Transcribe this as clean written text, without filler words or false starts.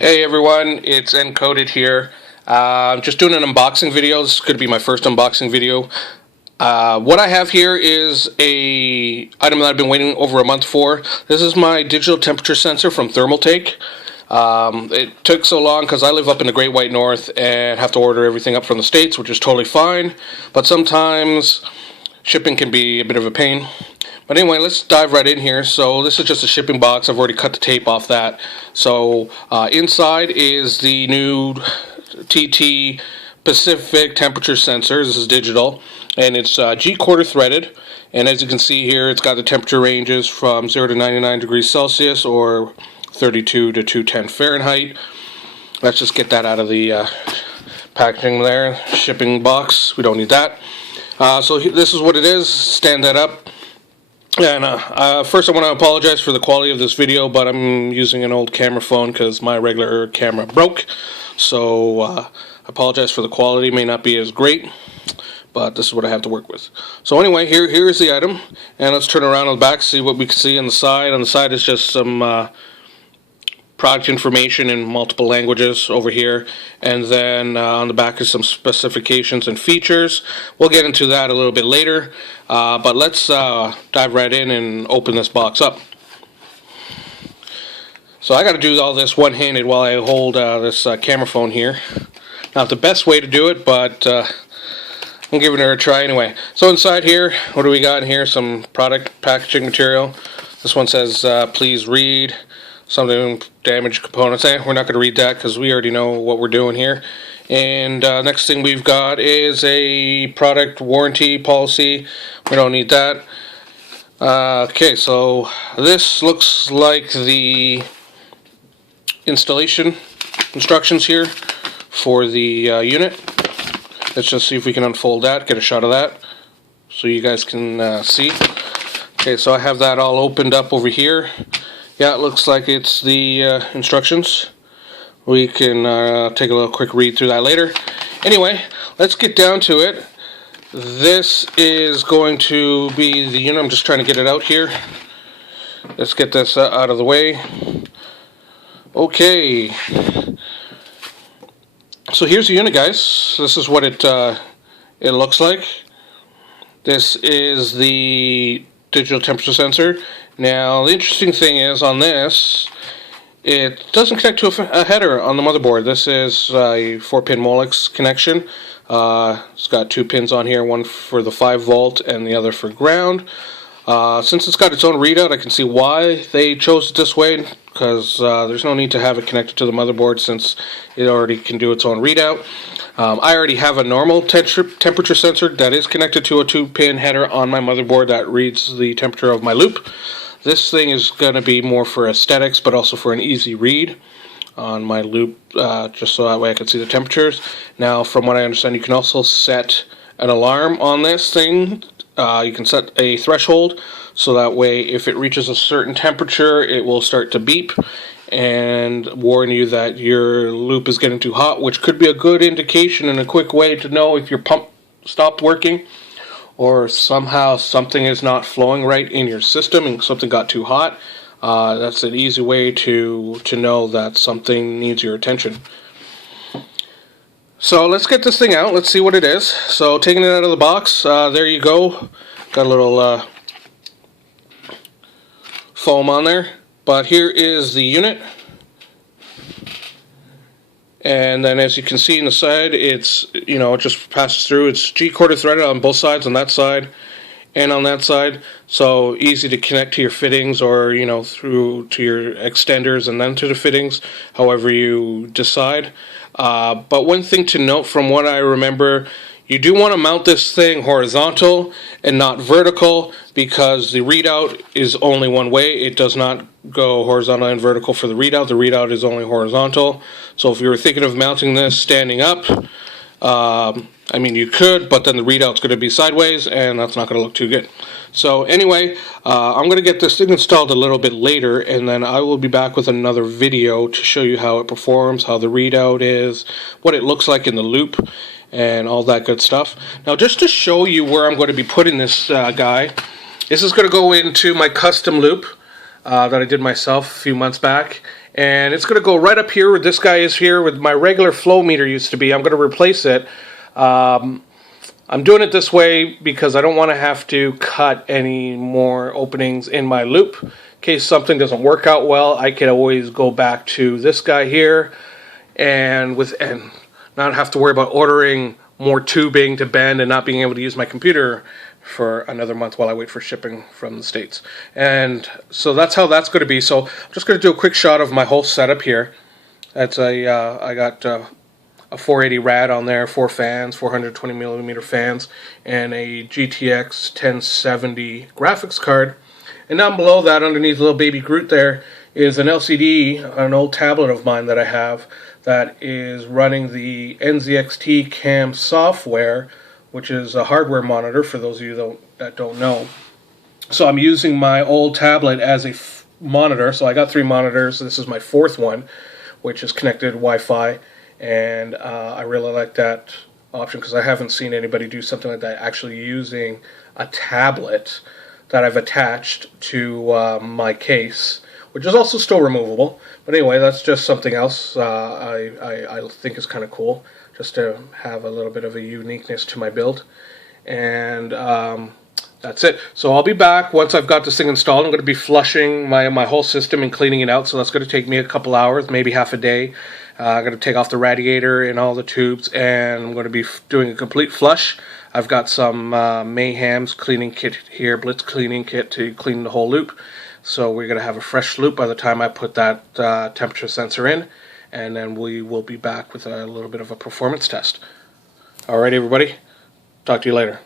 Hey everyone, it's Encoded here. I'm just doing an unboxing video. This is going to be my first unboxing video. What I have here is a item that I've been waiting over a month for. This is my digital temperature sensor from Thermaltake. It took so long because I live up in the Great White North and have to order everything up from the States, which is totally fine. But sometimes shipping can be a bit of a pain. But anyway, let's dive right in here. So this is just a shipping box. I've already cut the tape off that. So inside is the new TT Pacific temperature sensor. This is digital, and it's G quarter threaded. And as you can see here, it's got the temperature ranges from 0 to 99 degrees Celsius or 32 to 210 Fahrenheit. Let's just get that out of the packaging there, shipping box. We don't need that. So this is what it is. Stand that up. And first I want to apologize for the quality of this video, but I'm using an old camera phone because my regular camera broke. So I apologize for the quality. May not be as great, but this is what I have to work with. So anyway, here is the item, and let's turn around on the back, see what we can see on the side. On the side is just some product information in multiple languages over here, and then on the back is some specifications and features. We'll get into that a little bit later, but let's dive right in and open this box up. So I got to do all this one-handed while I hold this camera phone here. Not the best way to do it, but I'm giving it a try anyway. So inside here, what do we got in here? Some product packaging material. This one says please read. Something damaged components. We're not going to read that because we already know what we're doing here. And next thing we've got is a product warranty policy. We don't need that. Okay, so this looks like the installation instructions here for the unit. Let's just see if we can unfold that, get a shot of that so you guys can see. Okay, so I have that all opened up over here. Yeah, it looks like it's the instructions. We can take a little quick read through that later. Anyway, let's get down to it. This is going to be the unit. I'm just trying to get it out here. Let's get this out of the way. Okay. So here's the unit, guys. This is what it looks like. This is the digital temperature sensor. Now, the interesting thing is on this, it doesn't connect to a header on the motherboard. This is a 4-pin Molex connection. It's got 2 pins on here, one for the 5 volt and the other for ground. Since it's got its own readout, I can see why they chose it this way, because there's no need to have it connected to the motherboard since it already can do its own readout. I already have a normal temperature sensor that is connected to a 2-pin header on my motherboard that reads the temperature of my loop. This thing is going to be more for aesthetics, but also for an easy read on my loop, just so that way I can see the temperatures. Now, from what I understand, you can also set an alarm on this thing. You can set a threshold, so that way if it reaches a certain temperature, it will start to beep and warn you that your loop is getting too hot, which could be a good indication and a quick way to know if your pump stopped working, or somehow something is not flowing right in your system and something got too hot. That's an easy way to know that something needs your attention. So let's get this thing out. Let's see what it is. So taking it out of the box, there you go. Got a little foam on there. But here is the unit. And then as you can see in the side, it's, it just passes through. It's G quarter threaded on both sides, on that side and on that side. So easy to connect to your fittings, or, through to your extenders and then to the fittings, however you decide. But one thing to note from what I remember, you do want to mount this thing horizontal and not vertical, because the readout is only one way. It does not go horizontal and vertical for the readout. The readout is only horizontal. So if you were thinking of mounting this standing up, you could, but then the readout's going to be sideways, and that's not going to look too good. So anyway, I'm going to get this thing installed a little bit later, and then I will be back with another video to show you how it performs, how the readout is, what it looks like in the loop, and all that good stuff. Now, just to show you where I'm going to be putting this guy, this is going to go into my custom loop that I did myself a few months back, and it's going to go right up here where this guy is here, where my regular flow meter used to be. I'm going to replace it. I'm doing it this way because I don't want to have to cut any more openings in my loop. In case something doesn't work out well, I can always go back to this guy here and not have to worry about ordering more tubing to bend and not being able to use my computer for another month while I wait for shipping from the States. And so that's how that's going to be. So I'm just going to do a quick shot of my whole setup here. That's I got a 480 rad on there, 4 fans, 420 millimeter fans, and a GTX 1070 graphics card. And down below that, underneath little baby Groot there, is an LCD, an old tablet of mine that I have, that is running the NZXT Cam software, which is a hardware monitor for those of you that don't know. So I'm using my old tablet as a monitor. So I got 3 monitors. This is my 4th one, which is connected to Wi-Fi. And I really like that option because I haven't seen anybody do something like that, actually using a tablet that I've attached to my case, which is also still removable. But anyway, that's just something else I think is kind of cool, just to have a little bit of a uniqueness to my build. And that's it. So I'll be back once I've got this thing installed. I'm going to be flushing my whole system and cleaning it out, so that's going to take me a couple hours, maybe half a day. I'm going to take off the radiator and all the tubes, and I'm going to be doing a complete flush. I've got some Mayhem's cleaning kit here, Blitz cleaning kit to clean the whole loop. So we're going to have a fresh loop by the time I put that temperature sensor in, and then we will be back with a little bit of a performance test. Alright everybody, talk to you later.